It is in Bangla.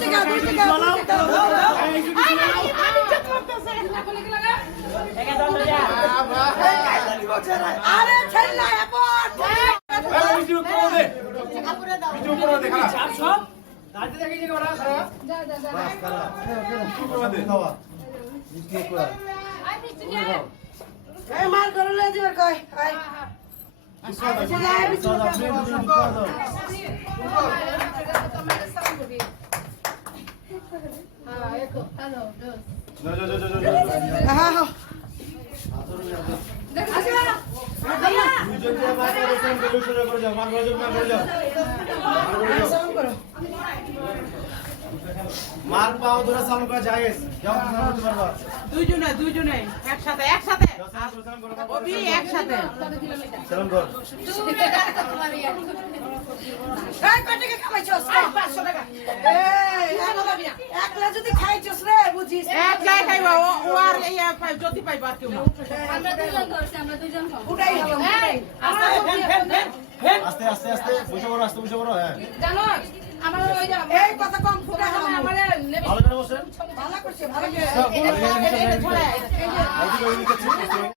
টাকা দুই টাকা দুই টাকা আরে ছেলে এখন ভিডিও করে দে ভিডিও করে দে খারাপ এই মার করে লয়ে দিবে কই আই আই বিচু হ্যাঁ হ্যাঁ সালাম করো মার পাও ধরে সালাম করা জায়েজ যাও সালাম করতে পারবা দুইজনে দুইজনে একসাথে একসাথে একসাথে সালাম কর এই কয় বুঝিস এক খাইবা ও আর ইয়া পাই যদি পাইবা আর কেউ না উঠাই হলাম উঠাই আস্তে আস্তে আস্তে বসে পড়ো আস্তে বসে পড়ো হ্যাঁ এই কথা কম ফুটা হলাম ভালো করে বসেন ভালো করছে ভালো করছে ওইদিকে